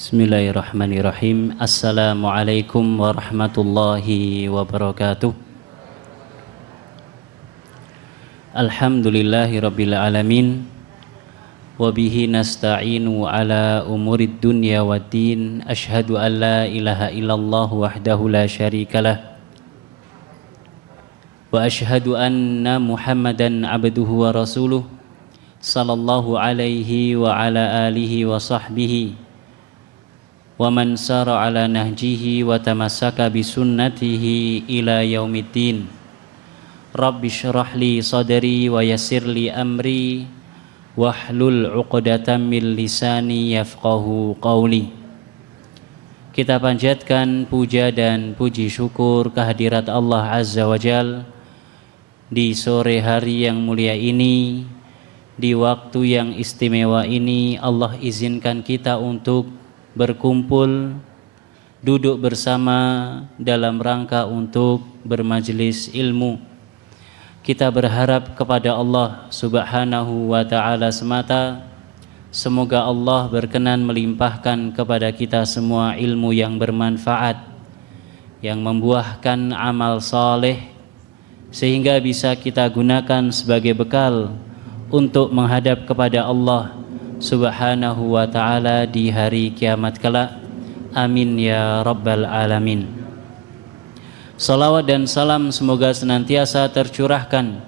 Bismillahirrahmanirrahim. Assalamualaikum warahmatullahi wabarakatuh. Alhamdulillahi rabbil alamin. Wabihi nasta'inu ala umurid dunya waddin. Ashhadu an la ilaha illallah wahdahu la syarikalah. Wa ashhadu anna Muhammadan abduhu wa rasuluh. Sallallahu alaihi wa ala alihi wa sahbihi wa man sara ala nahjihi wa tamassaka bisunnatihi ila yaumiddin. Rabbi syrah li sadri wa yassir li amri wahlul 'uqdatam min lisani yafqahu qawli. Kita panjatkan puja dan puji syukur kehadirat Allah Azza wa Jal di sore hari yang mulia ini, di waktu yang istimewa ini. Allah izinkan kita untuk berkumpul, duduk bersama dalam rangka untuk bermajelis ilmu. Kita berharap kepada Allah Subhanahu wa ta'ala semata, semoga Allah berkenan melimpahkan kepada kita semua ilmu yang bermanfaat, yang membuahkan amal saleh, sehingga bisa kita gunakan sebagai bekal untuk menghadap kepada Allah Subhanahu wa ta'ala di hari kiamat kelak. Amin ya rabbal alamin. Salawat dan salam semoga senantiasa tercurahkan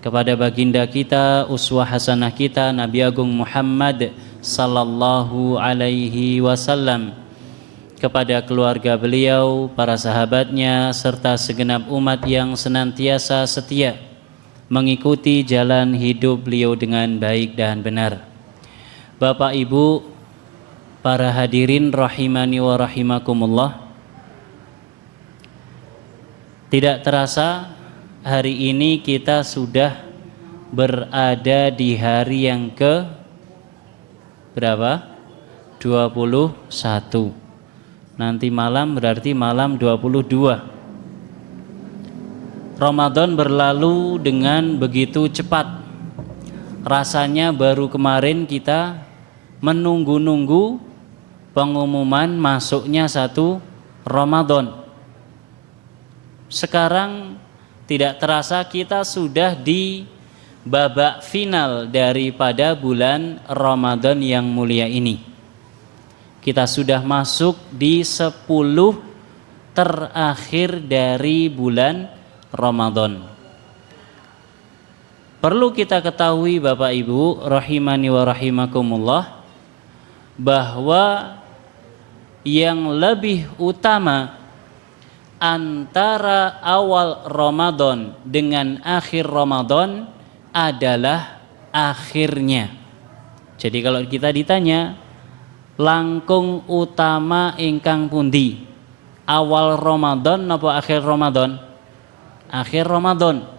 kepada baginda kita, uswah hasanah kita, Nabi Agung Muhammad sallallahu alaihi wasallam, kepada keluarga beliau, para sahabatnya, serta segenap umat yang senantiasa setia mengikuti jalan hidup beliau dengan baik dan benar. Bapak Ibu, para hadirin rahimani wa rahimakumullah, tidak terasa hari ini kita sudah berada di hari yang ke berapa? 21. Nanti malam berarti malam 22. Ramadan berlalu dengan begitu cepat. Rasanya baru kemarin kita menunggu-nunggu pengumuman masuknya 1 Ramadan. Sekarang tidak terasa kita sudah di babak final daripada bulan Ramadan yang mulia ini. Kita sudah masuk di 10 terakhir dari bulan Ramadan. Perlu kita ketahui Bapak Ibu rahimani wa rahimakumullah, bahwa yang lebih utama antara awal Ramadan dengan akhir Ramadan adalah akhirnya. Jadi kalau kita ditanya langkung utama ingkang pundi, awal Ramadan napa akhir Ramadan? Akhir Ramadan.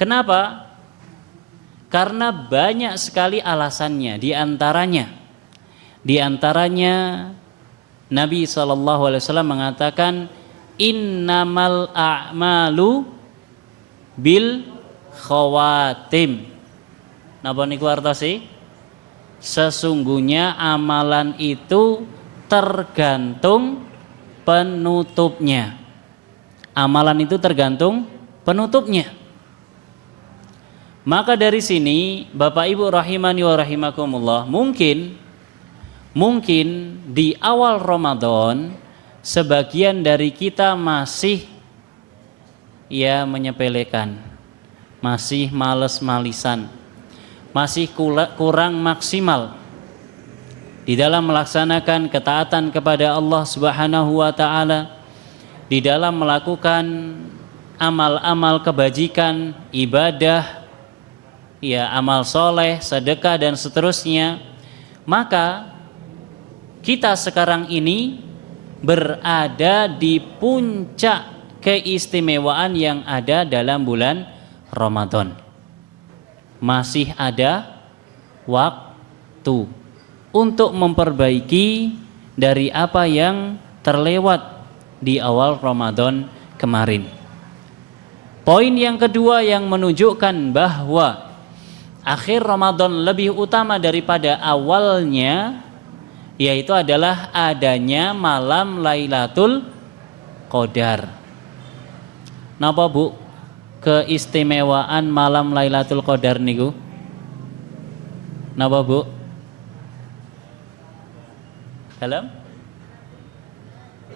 Kenapa? Karena banyak sekali alasannya. Di antaranya Nabi SAW mengatakan innamal a'malu bil khawatim. Napa niku artosé? Sesungguhnya amalan itu tergantung penutupnya. Amalan itu tergantung penutupnya. Maka dari sini Bapak Ibu rahimani wa rahimakumullah, mungkin di awal Ramadan sebagian dari kita masih menyepelekan, masih males-malisan, masih kurang maksimal di dalam melaksanakan ketaatan kepada Allah Subhanahu wa ta'ala, di dalam melakukan amal-amal kebajikan, ibadah, amal soleh, sedekah dan seterusnya. Maka kita sekarang ini berada di puncak keistimewaan yang ada dalam bulan Ramadan. Masih ada waktu untuk memperbaiki dari apa yang terlewat di awal Ramadan kemarin. Poin yang kedua yang menunjukkan bahwa akhir Ramadan lebih utama daripada awalnya, yaitu adalah adanya malam Lailatul Qadar. Napa Bu keistimewaan malam Lailatul Qadar niku? Napa Bu? Dalam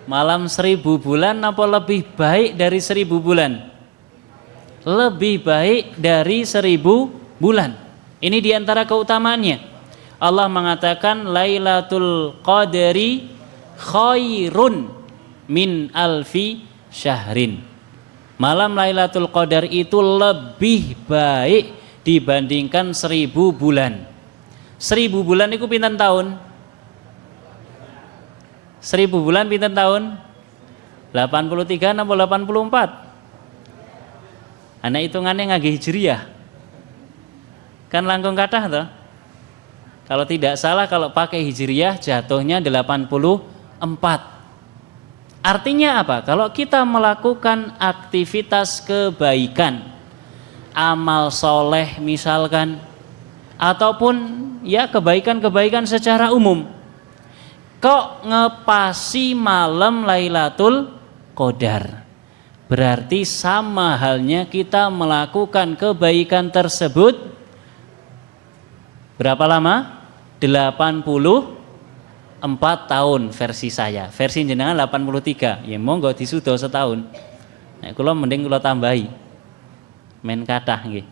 malam 1000 bulan apa lebih baik dari 1000 bulan? Lebih baik dari 1000 bulan. Ini diantara keutamaannya. Allah mengatakan Lailatul Qadri khairun min alfi syahrin. Malam Lailatul Qadar itu lebih baik dibandingkan 1000 bulan. 1000 bulan itu pinten tahun? 1000 bulan pinten tahun? 83 atau 84? Anak hitungannya ngagih hijriyah. Kan langkung kathah toh? Kalau tidak salah kalau pakai hijriyah jatuhnya 84. Artinya apa? Kalau kita melakukan aktivitas kebaikan, amal soleh misalkan, ataupun ya kebaikan-kebaikan secara umum, kok ngepasi malam Lailatul Qadar, berarti sama halnya kita melakukan kebaikan tersebut berapa lama? 84 tahun versi saya. Versi jenengan 83. Ya monggo disudo setahun. Nek kula mending kula tambahi. Men kathah nggih.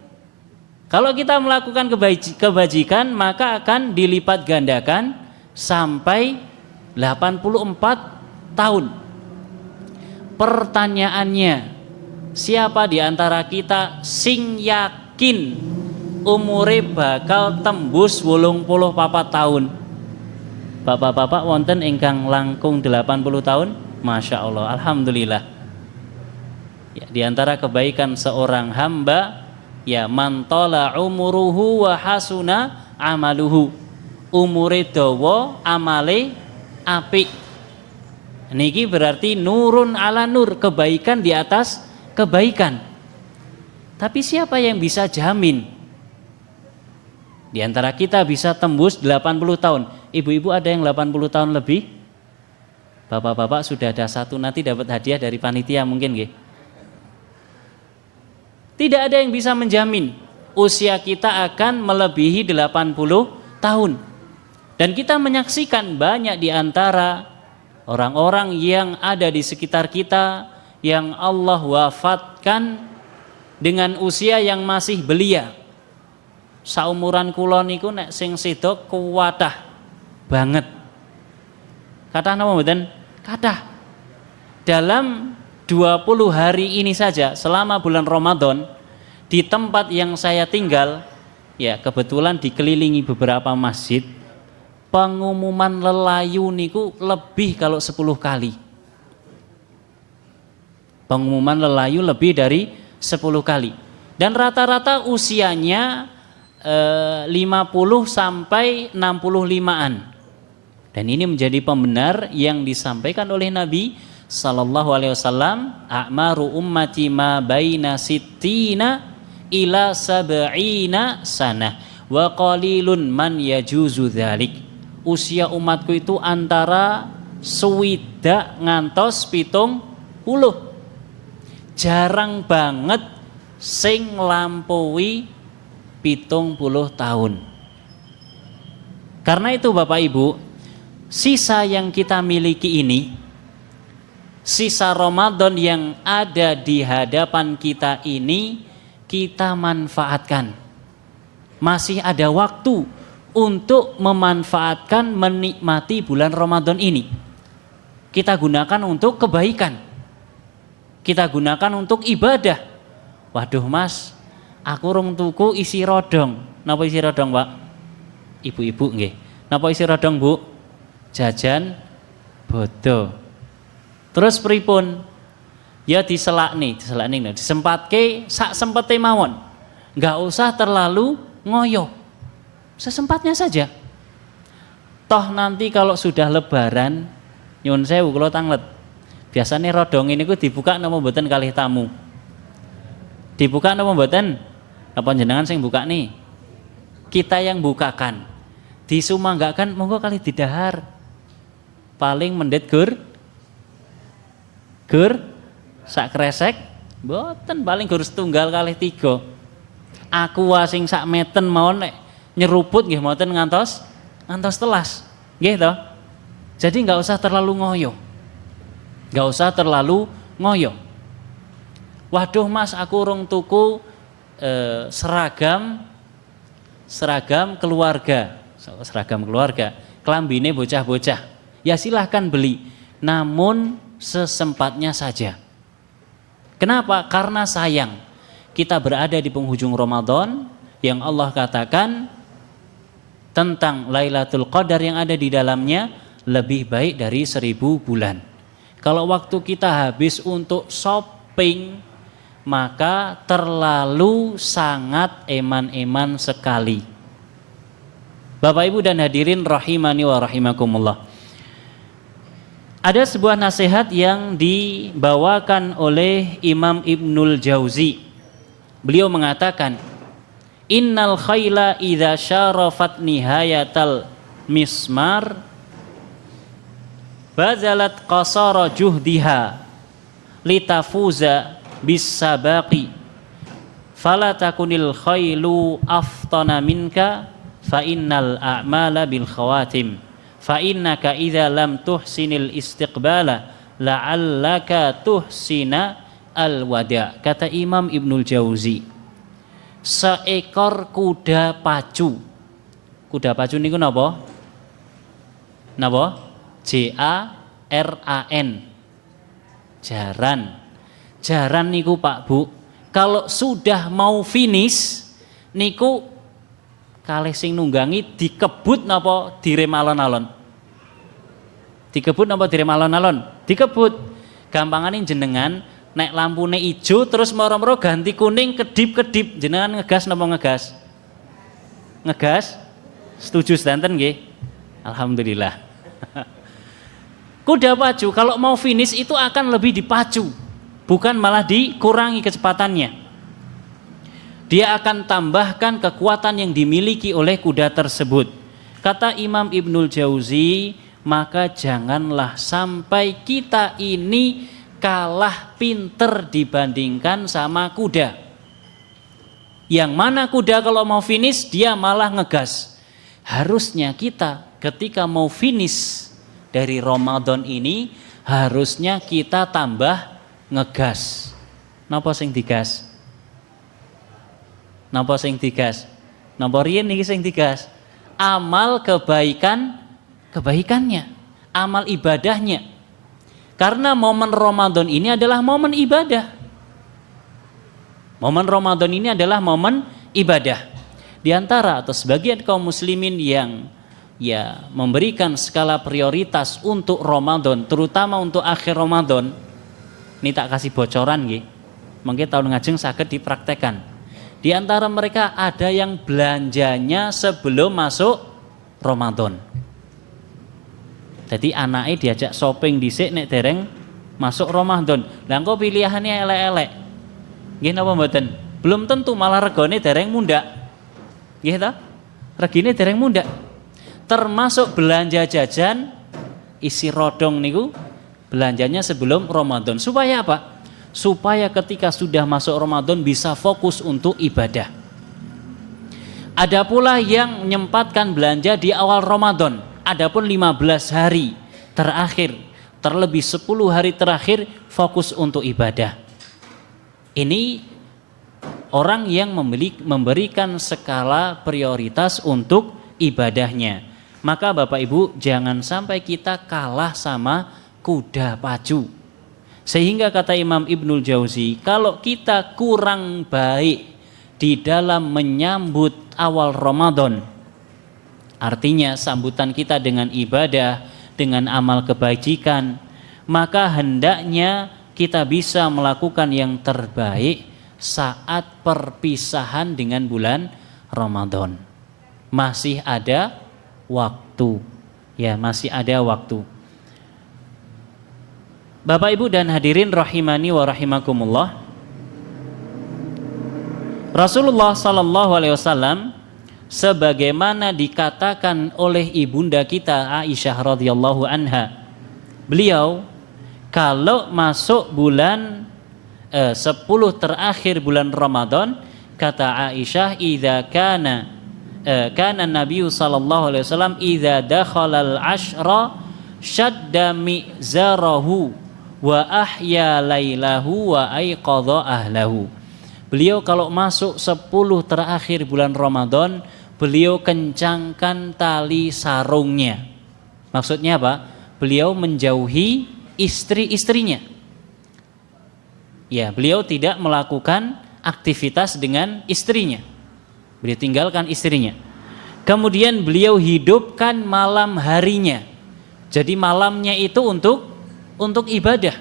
Kalau kita melakukan kebajikan maka akan dilipat gandakan sampai 84 tahun. Pertanyaannya, siapa di antara kita sing yakin umure bakal tembus 84 tahun? Bapak-bapak wonten ingkang langkung 80 tahun? Masya Allah, alhamdulillah. Ya, di antara kebaikan seorang hamba, ya mantola umuruhu wa hasuna amaluhu. Umure dawa, amale apik. Niki berarti nurun ala nur, kebaikan di atas kebaikan. Tapi siapa yang bisa jamin di antara kita bisa tembus 80 tahun? Ibu-ibu ada yang 80 tahun lebih? Bapak-bapak sudah ada satu, nanti dapat hadiah dari panitia mungkin nggih. Tidak ada yang bisa menjamin usia kita akan melebihi 80 tahun. Dan kita menyaksikan banyak di antara orang-orang yang ada di sekitar kita yang Allah wafatkan dengan usia yang masih belia. Saumuran kula niku nek sing sedok kuwatah banget. Kathah napa mboten? Kathah. Dalam 20 hari ini saja selama bulan Ramadan di tempat yang saya tinggal, ya kebetulan dikelilingi beberapa masjid, pengumuman lelayu niku lebih kalau 10 kali. Pengumuman lelayu lebih dari 10 kali. Dan rata-rata usianya 50 sampai 65-an. Dan ini menjadi pembenar yang disampaikan oleh Nabi sallallahu alaihi wasallam, a'maru ummati ma baina sittina ila sab'ina sanah wa qalilun man yajuzu dzalik. Usia umatku itu antara swidak ngantos 70. Jarang banget sing nglampaui 70 tahun. Karena itu Bapak Ibu, sisa yang kita miliki ini, sisa Ramadan yang ada di hadapan kita ini, kita manfaatkan. Masih ada waktu untuk memanfaatkan, menikmati bulan Ramadan ini. Kita gunakan untuk kebaikan. Kita gunakan untuk ibadah. Waduh Mas, aku rung tuku isi rodong. Napa isi rodong, Pak? Ibu-ibu nggih. Napa isi rodong, Bu? Jajan bodo. Terus pripun? Ya diselakni, disempatke sak sempete mawon. Enggak usah terlalu ngoyo. Sesempatnya saja. Toh nanti kalau sudah lebaran, nyun sewu kula tanglet. Biasanya rodong ini ku dibuka napa mboten kalih tamu. Dibuka napa mboten? Apa jenengan sing buka nih? kita yang bukakan. Disumanggakan monggo kali didahar. Paling mendet gur sak kresek, mboten paling gur setunggal kali 3. Aku sing sak meten mawon nek nyeruput nggih mboten ngantos telas. Nggih to? Jadi enggak usah terlalu ngoyo. Enggak usah terlalu ngoyo. Waduh Mas, aku urung tuku seragam keluarga, klambine bocah-bocah. Ya silahkan beli, namun sesempatnya saja. Kenapa? Karena sayang. Kita berada di penghujung Ramadan yang Allah katakan tentang Lailatul Qadar yang ada di dalamnya lebih baik dari 1000 bulan. Kalau waktu kita habis untuk shopping, maka terlalu sangat eman-eman sekali. Bapak Ibu dan hadirin rahimani wa rahimakumullah. Ada sebuah nasihat yang dibawakan oleh Imam Ibnul Jauzi. Beliau mengatakan, innal khayla idza syarafat nihayatal mismar bazalat qasara juhdiha litafuza bis sabaqi fala takunil khaylu aftana minka fa innal a'mala bil khawatim fa innaka idza lam tuhsinil istiqbala la'allaka tuhsina al wada. Kata Imam Ibnul Jauzi, seekor kuda pacu niku napa? JARAN, jaran niku Pak Bu, kalau sudah mau finish niku kalih sing nunggangi dikebut napa direm alon-alon? Dikebut napa direm alon-alon? Dikebut. Gampangane jenengan nek lampune ijo terus moro-moro ganti kuning kedip-kedip, jenengan ngegas napa ngegas? Ngegas? Setuju sedanten nggih? Alhamdulillah. Kuda pacu kalau mau finish itu akan lebih dipacu, bukan malah dikurangi kecepatannya. Dia akan tambahkan kekuatan yang dimiliki oleh kuda tersebut. Kata Imam Ibnul Jauzi, maka janganlah sampai kita ini kalah pinter dibandingkan sama kuda. Yang mana kuda kalau mau finish dia malah ngegas. Harusnya kita ketika mau finish dari Ramadan ini harusnya kita tambah ngegas. Napa sing digas? Napa sing digas? Napa riyen niki sing digas? Amal kebaikannya, amal ibadahnya. Karena momen Ramadan ini adalah momen ibadah. Momen Ramadan ini adalah momen ibadah. Di antara atau sebagian kaum muslimin yang memberikan skala prioritas untuk Ramadan, terutama untuk akhir Ramadan. Ini tak kasih bocoran nggih. Mungkin tahun ngajeng saged dipraktekkan. Di antara mereka ada yang belanjanya sebelum masuk Ramadan. Jadi anaknya diajak shopping dhisik nek dereng masuk Ramadan. Lah engko pilihannya elek-elek. Nggih napa mboten? Belum tentu malah regane dereng mundak. Nggih ta? Regine dereng mundak. Termasuk belanja jajan isi rodong niku belanjanya sebelum Ramadan. Supaya apa? Supaya ketika sudah masuk Ramadan bisa fokus untuk ibadah. Ada pula yang menyempatkan belanja di awal Ramadan. Adapun 15 hari terakhir, terlebih 10 hari terakhir fokus untuk ibadah. Ini orang yang memberikan skala prioritas untuk ibadahnya. Maka Bapak Ibu jangan sampai kita kalah sama kuda pacu. Sehingga kata Imam Ibnul Jauzi, kalau kita kurang baik di dalam menyambut awal Ramadan, artinya sambutan kita dengan ibadah, dengan amal kebajikan, maka hendaknya kita bisa melakukan yang terbaik saat perpisahan dengan bulan Ramadan. Masih ada waktu. Ya, masih ada waktu. Bapak Ibu dan hadirin rahimani wa rahimakumullah. Rasulullah sallallahu alaihi wasallam sebagaimana dikatakan oleh ibunda kita Aisyah radhiyallahu anha. Beliau kalau masuk bulan 10 terakhir bulan Ramadan, kata Aisyah, idza kana Nabi sallallahu alaihi wasallam idza dakhala al-ashra shadda mizarahu wa ahya lailahu wa aiqadha ahlahu. Beliau kalau masuk 10 terakhir bulan Ramadan, beliau kencangkan tali sarungnya. Maksudnya apa? Beliau menjauhi istri-istrinya. Ya, beliau tidak melakukan aktivitas dengan istrinya. Beliau tinggalkan istrinya. Kemudian beliau hidupkan malam harinya. Jadi malamnya itu untuk ibadah.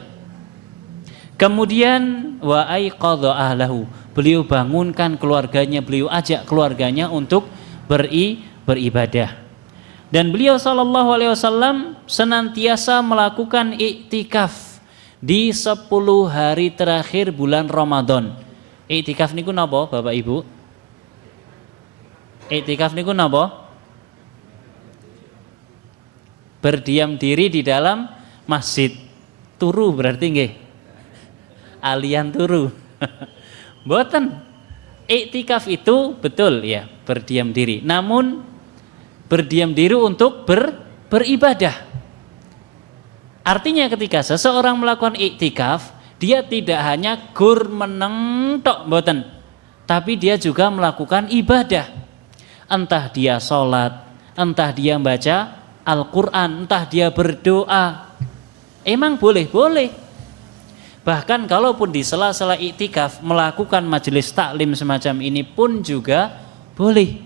Kemudian wa aiqadha ahlahu. Beliau bangunkan keluarganya, beliau ajak keluarganya untuk beribadah. Dan beliau sallallahu alaihi wasallam senantiasa melakukan iktikaf di 10 hari terakhir bulan Ramadan. Iktikaf niku napa, Bapak Ibu? Iktikaf niku napa? Berdiam diri di dalam masjid. Turu berarti nggih. Alian turu. Mboten. Iktikaf itu betul ya, berdiam diri. Namun berdiam diri untuk beribadah. Artinya ketika seseorang melakukan iktikaf, dia tidak hanya gur meneng tok mboten, tapi dia juga melakukan ibadah. Entah dia sholat, entah dia baca Al-Quran, entah dia berdoa. Emang boleh. Bahkan kalaupun di sela-sela iktikaf melakukan majelis taklim semacam ini pun juga boleh.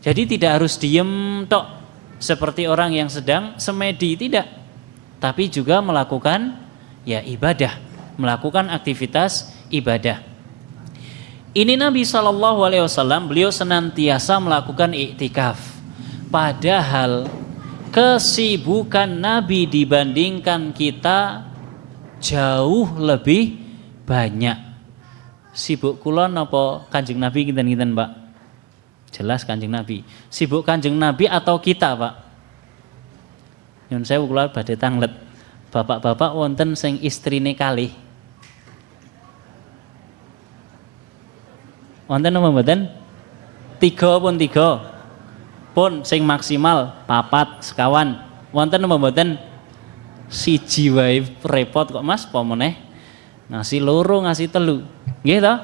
Jadi tidak harus diem tok seperti orang yang sedang semedi, tidak. Tapi juga melakukan ya ibadah, melakukan aktivitas ibadah. Ini Nabi SAW, beliau senantiasa melakukan iktikaf. Padahal kesibukan Nabi dibandingkan kita jauh lebih banyak. Sibuk kula napa Kanjeng Nabi kinten-kinten, Pak? Jelas Kanjeng Nabi. Sibuk Kanjeng Nabi atau kita, Pak? Nyun sewu kula badhe tanglet. Bapak-bapak wonten sing istrine kalih. Wonten napa mboten? 3 pun 3. Pun sing maksimal 4 sekawan. Wonten napa mboten? 1 wae repot kok Mas, apa meneh? Ngasih 2, ngasih 3. Nggih to?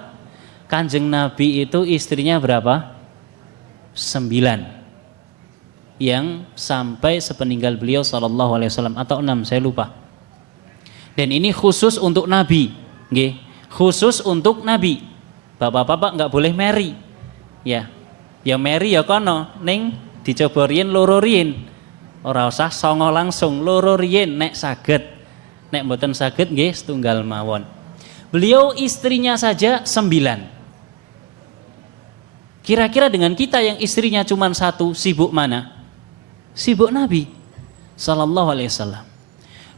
Kanjeng Nabi itu istrinya berapa? 9. Yang sampai sepeninggal beliau sallallahu alaihi wasallam, atau 6, saya lupa. Dan ini khusus untuk Nabi, nggih. Khusus untuk Nabi. Bapak-bapak enggak boleh meri. Ya. Ya meri ya kono, ning dicoba riyen loro riyen. Ora usah songo langsung, loro riyen nek saged. Nek mboten saged nggih setunggal mawon. Beliau istrinya saja 9. Kira-kira dengan kita yang istrinya cuma 1, sibuk mana? Sibuk Nabi sallallahu alaihi wasallam.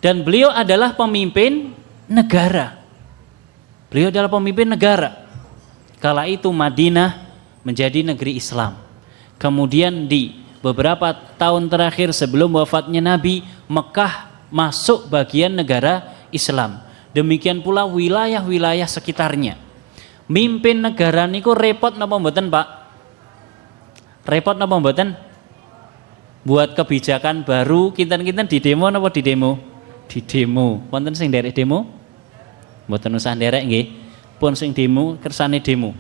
Dan beliau adalah pemimpin negara. Beliau adalah pemimpin negara. Kala itu Madinah menjadi negeri Islam. Kemudian di beberapa tahun terakhir sebelum wafatnya Nabi, Mekah masuk bagian negara Islam. Demikian pula wilayah-wilayah sekitarnya. Mimpin negara niku repot napa mboten, Pak? Repot napa mboten? Buat kebijakan baru kinten-kinten di demo napa di demo? Di demo. Wonten sing nderek demo? Mboten usah nderek nggih. Pun sing demo kersane demo.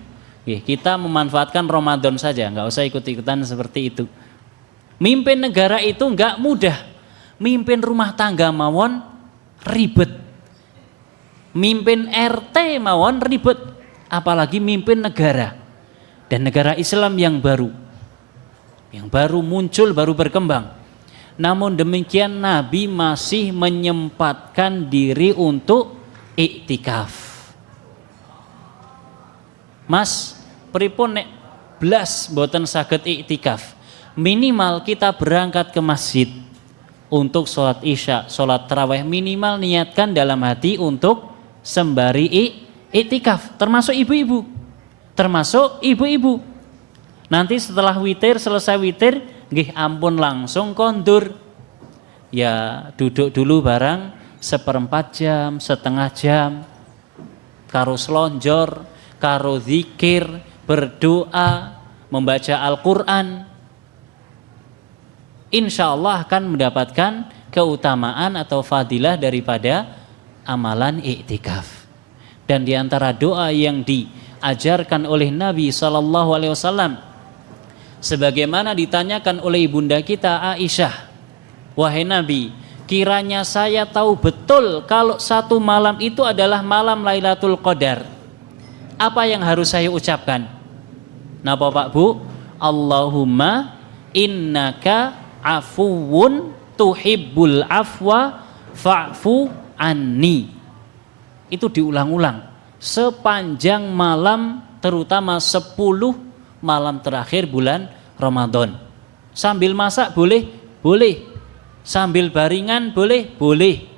Nggih, kita memanfaatkan Ramadan saja, enggak usah ikut-ikutan seperti itu. Mimpin negara itu enggak mudah. Mimpin rumah tangga mawon ribet. Mimpin RT mawon ribet, apalagi mimpin negara. Dan negara Islam yang baru muncul, baru berkembang. Namun demikian Nabi masih menyempatkan diri untuk iktikaf. Mas, pripun nek blas mboten saged iktikaf? Minimal kita berangkat ke masjid untuk sholat isya, sholat tarawih, minimal niatkan dalam hati untuk sembari iktikaf. Termasuk ibu-ibu. Nanti setelah witir, selesai witir, nggih ampun langsung kondur. Ya duduk dulu barang 1/4 jam, setengah jam, karo selonjor, karo zikir, berdoa, membaca Al-Quran. Insya Allah akan mendapatkan keutamaan atau fadilah daripada amalan iktikaf. Dan di antara doa yang diajarkan oleh Nabi SAW, sebagaimana ditanyakan oleh ibunda kita Aisyah, wahai Nabi, kiranya saya tahu betul kalau satu malam itu adalah malam Lailatul Qadar, apa yang harus saya ucapkan? Napa Pak Bu? Allahumma innaka afuwun tuhibbul afwa fa'fu anni. Itu diulang-ulang sepanjang malam, terutama 10 malam terakhir bulan Ramadan. Sambil masak boleh? Boleh. Sambil baringan boleh? Boleh.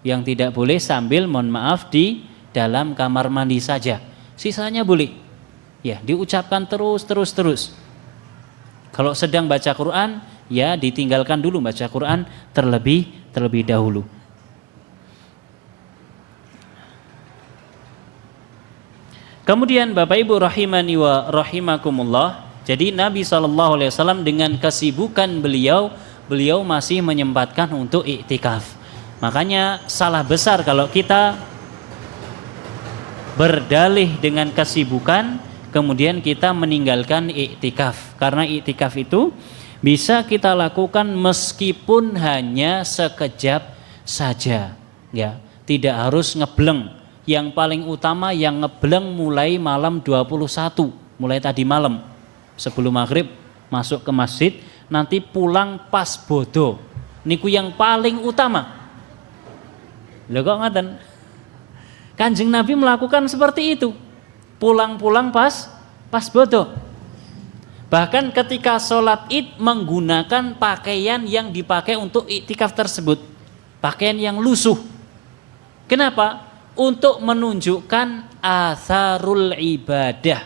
Yang tidak boleh sambil, mohon maaf, di dalam kamar mandi saja. Sisanya boleh. Ya, diucapkan terus. Kalau sedang baca Quran, ya ditinggalkan dulu baca Quran terlebih dahulu. Kemudian Bapak Ibu rahimani wa rahimakumullah, jadi Nabi SAW dengan kesibukan beliau masih menyempatkan untuk iktikaf. Makanya salah besar kalau kita berdalih dengan kesibukan kemudian kita meninggalkan iktikaf, karena iktikaf itu bisa kita lakukan meskipun hanya sekejap saja, ya, tidak harus ngebleng. Yang paling utama yang ngebleng mulai malam 21, mulai tadi malam sebelum maghrib masuk ke masjid, nanti pulang pas bodo, niku yang paling utama. Lho kok ngaten? Kanjeng Nabi melakukan seperti itu, pulang-pulang pas bodo. Bahkan ketika sholat id menggunakan pakaian yang dipakai untuk iktikaf tersebut, pakaian yang lusuh. Kenapa? Untuk menunjukkan atharul ibadah,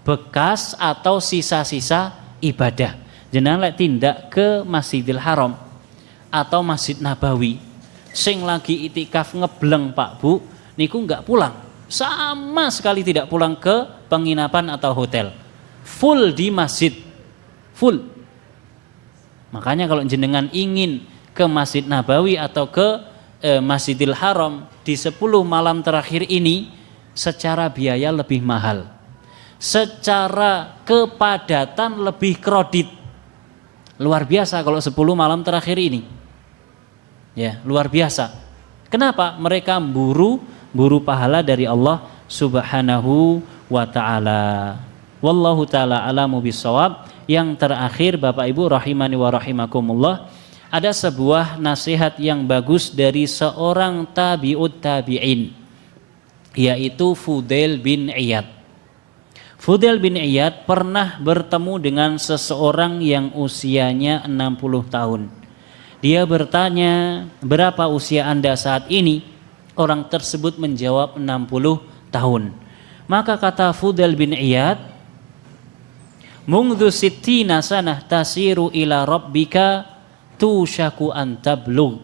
bekas atau sisa-sisa ibadah. Jenengan lek tindak ke Masjidil Haram atau Masjid Nabawi, sing lagi iktikaf ngebleng Pak Bu, niku enggak pulang, sama sekali tidak pulang ke penginapan atau hotel, full di masjid, full. Makanya kalau jenengan ingin ke Masjid Nabawi atau ke Masjidil Haram di 10 malam terakhir ini, secara biaya lebih mahal, secara kepadatan lebih kredit, luar biasa kalau 10 malam terakhir ini, ya luar biasa. Kenapa? Mereka buru pahala dari Allah Subhanahu wa ta'ala. Wallahu ta'ala alamu bissawab. Yang terakhir Bapak Ibu rahimani wa rahimakumullah, ada sebuah nasihat yang bagus dari seorang tabi'ut tabi'in, yaitu Fudail bin Iyad. Fudail bin Iyad pernah bertemu dengan seseorang yang usianya 60 tahun. Dia bertanya, berapa usia Anda saat ini? Orang tersebut menjawab 60 tahun. Maka kata Fudail bin Iyad, "Mungdhu sittina sanah tasiru ila rabbika tushaku antablug."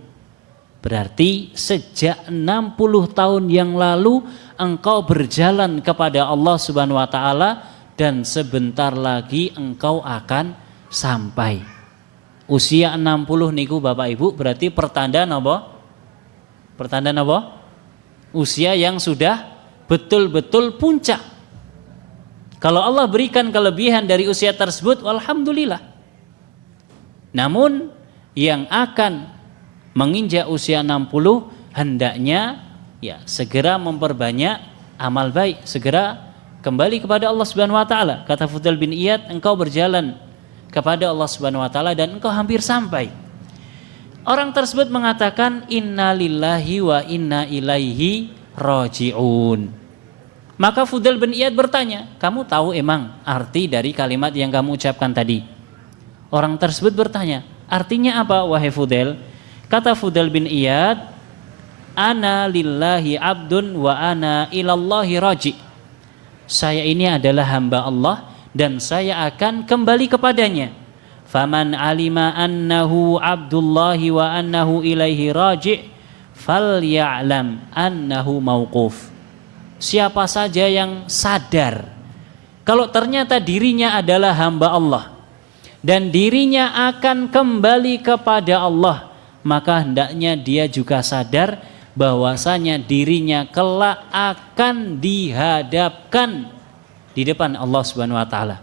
Berarti sejak 60 tahun yang lalu engkau berjalan kepada Allah Subhanahu wa taala dan sebentar lagi engkau akan sampai. Usia 60 niku Bapak Ibu berarti pertanda napa? Pertanda napa? Usia yang sudah betul-betul puncak. Kalau Allah berikan kelebihan dari usia tersebut, alhamdulillah. Namun yang akan menginjak usia 60 hendaknya ya segera memperbanyak amal baik, segera kembali kepada Allah Subhanahu wa taala. Kata Fudail bin Iyad, engkau berjalan kepada Allah Subhanahu wa taala dan engkau hampir sampai. Orang tersebut mengatakan innalillahi wa inna ilaihi rajiun. Maka Fudail bin Iyad bertanya, kamu tahu emang arti dari kalimat yang kamu ucapkan tadi? Orang tersebut bertanya, artinya apa wahai Fudail? Kata Fudail bin Iyad, ana lillahi abdun wa ana ilallahi raji. Saya ini adalah hamba Allah dan saya akan kembali kepadanya. Faman alima annahu abdullahi wa annahu ilaihi raji' falya'lam annahu mauquf. Siapa saja yang sadar kalau ternyata dirinya adalah hamba Allah dan dirinya akan kembali kepada Allah, maka hendaknya dia juga sadar bahwasanya dirinya kelak akan dihadapkan di depan Allah Subhanahu wa taala.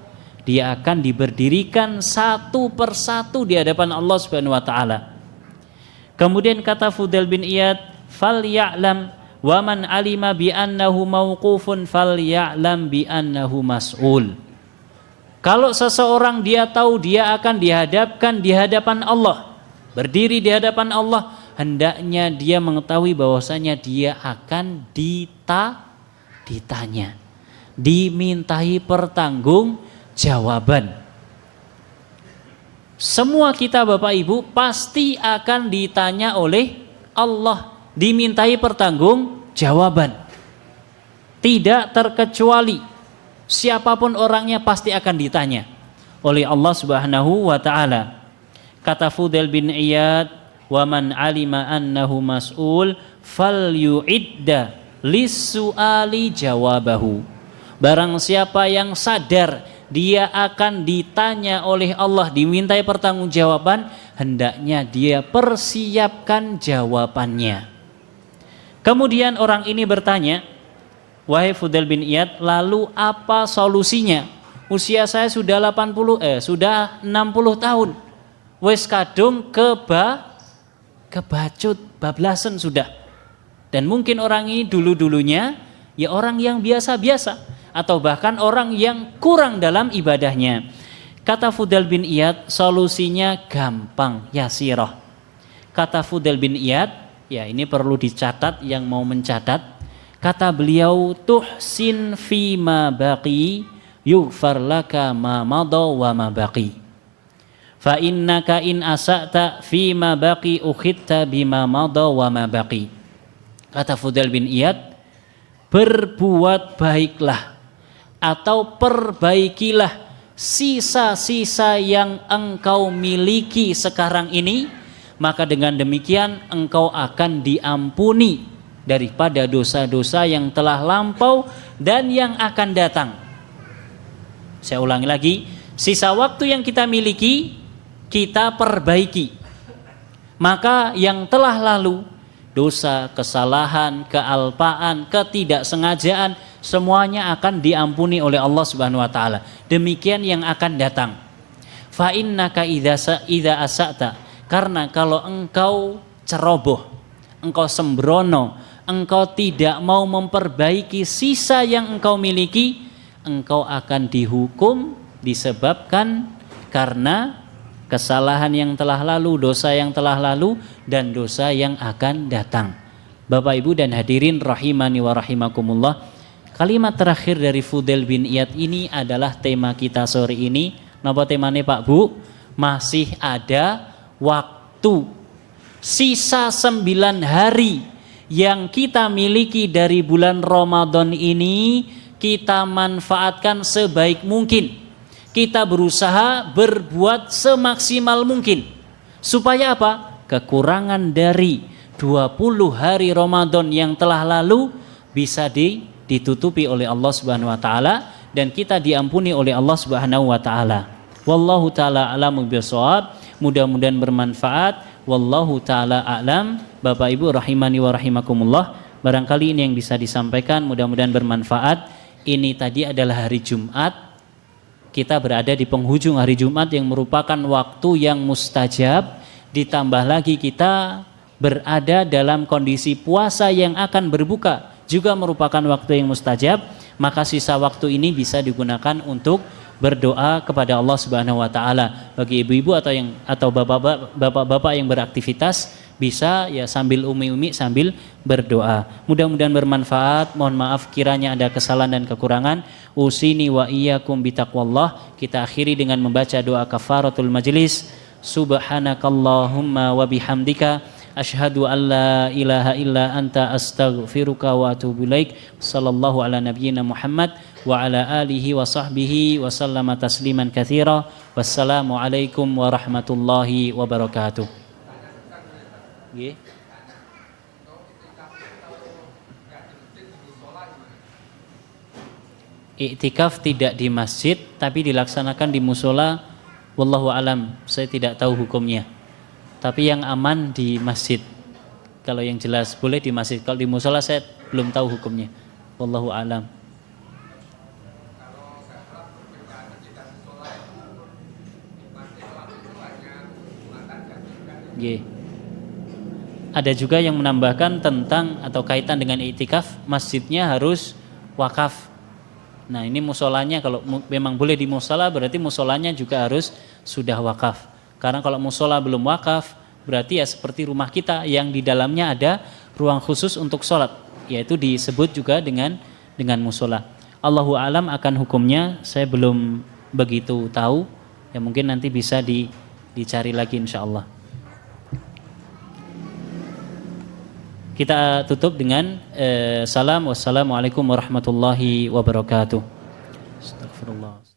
Dia akan diberdirikan satu persatu di hadapan Allah Subhanahu wa taala. Kemudian kata Fudail bin Iyad, "Falya'lam wa man 'alima bi annahu mauqufun falya'lam bi annahu mas'ul." Kalau seseorang dia tahu dia akan dihadapkan di hadapan Allah, berdiri di hadapan Allah, hendaknya dia mengetahui bahwasanya dia akan ditanya, dimintai pertanggungjawaban. Semua kita Bapak Ibu pasti akan ditanya oleh Allah, dimintai pertanggungjawaban. Tidak terkecuali siapapun orangnya pasti akan ditanya oleh Allah Subhanahu wa taala. Kata Fudail bin Iyad, "Wa man 'alima annahu mas'ul falyu'idda lis-su'ali jawabahu." Barang siapa yang sadar dia akan ditanya oleh Allah, dimintai pertanggungjawaban, hendaknya dia persiapkan jawabannya. Kemudian orang ini bertanya, "Wahai Fudail bin Iyad, lalu apa solusinya? Usia saya sudah 60 tahun. Wes kadung kebacut bablasan sudah. Dan mungkin orang ini dulu-dulunya ya orang yang biasa-biasa atau bahkan orang yang kurang dalam ibadahnya." Kata Fudail bin Iyad, solusinya gampang, yasirah. Kata Fudail bin Iyad, ya ini perlu dicatat yang mau mencatat. Kata beliau, "Tuhsin fi ma baqi yughfar laka ma madha wa ma baqi. Fa innaka in asa'ta fi ma baqi ukhitta bima madha wa ma baqi." Kata Fudail bin Iyad, berbuat baiklah atau perbaikilah sisa-sisa yang engkau miliki sekarang ini, maka dengan demikian engkau akan diampuni daripada dosa-dosa yang telah lampau dan yang akan datang. Saya ulangi lagi, sisa waktu yang kita miliki kita perbaiki, maka yang telah lalu, dosa, kesalahan, kealpaan, ketidaksengajaan, semuanya akan diampuni oleh Allah Subhanahu wa taala. Demikian yang akan datang. Fa innaka idza asa'ta, karena kalau engkau ceroboh, engkau sembrono, engkau tidak mau memperbaiki sisa yang engkau miliki, engkau akan dihukum disebabkan karena kesalahan yang telah lalu, dosa yang telah lalu, dan dosa yang akan datang. Bapak Ibu dan hadirin rahimani wa rahimakumullah, kalimat terakhir dari Fudail bin Iyad ini adalah tema kita sore ini. Napa temanya Pak Bu? Masih ada waktu. Sisa 9 hari yang kita miliki dari bulan Ramadan ini kita manfaatkan sebaik mungkin. Kita berusaha berbuat semaksimal mungkin. Supaya apa? Kekurangan dari 20 hari Ramadan yang telah lalu bisa ditutupi oleh Allah Subhanahu wa taala dan kita diampuni oleh Allah Subhanahu wa taala. Wallahu taala a'lamu bishawab. Mudah-mudahan bermanfaat. Wallahu taala a'lam. Bapak Ibu rahimani wa rahimakumullah. Barangkali ini yang bisa disampaikan, mudah-mudahan bermanfaat. Ini tadi adalah hari Jumat. Kita berada di penghujung hari Jumat yang merupakan waktu yang mustajab. Ditambah lagi kita berada dalam kondisi puasa yang akan berbuka, juga merupakan waktu yang mustajab. Maka sisa waktu ini bisa digunakan untuk berdoa kepada Allah Subhanahu wa taala. Bagi ibu-ibu atau bapak-bapak yang beraktivitas, bisa ya sambil umi-umi sambil berdoa. Mudah-mudahan bermanfaat. Mohon maaf kiranya ada kesalahan dan kekurangan. Usini wa iyyakum bitaqwallah. Kita akhiri dengan membaca doa kafaratul majlis. Subhanakallahumma wa bihamdika Asyhadu an la ilaha illa anta astaghfiruka wa atubu ilaik. Sallallahu ala nabiyyina Muhammad wa ala alihi wa sahbihi wa sallama tasliman katsira. Wassalamu alaikum warahmatullahi wabarakatuh. Nggih. Iktikaf tidak di masjid tapi dilaksanakan di musola, wallahu alam, saya tidak tahu hukumnya. Tapi yang aman di masjid. Kalau yang jelas boleh di masjid. Kalau di musola saya belum tahu hukumnya. Wallahu alam. Nggih. Ada juga yang menambahkan tentang atau kaitan dengan iktikaf, masjidnya harus wakaf. Nah ini musolanya kalau memang boleh di musola berarti musolanya juga harus sudah wakaf. Karena kalau musola belum wakaf berarti ya seperti rumah kita yang di dalamnya ada ruang khusus untuk sholat, yaitu disebut juga dengan musola. Allahu alam akan hukumnya saya belum begitu tahu, ya mungkin nanti bisa dicari lagi insya Allah. Kita tutup dengan salam. Wassalamualaikum warahmatullahi wabarakatuh. Astagfirullah.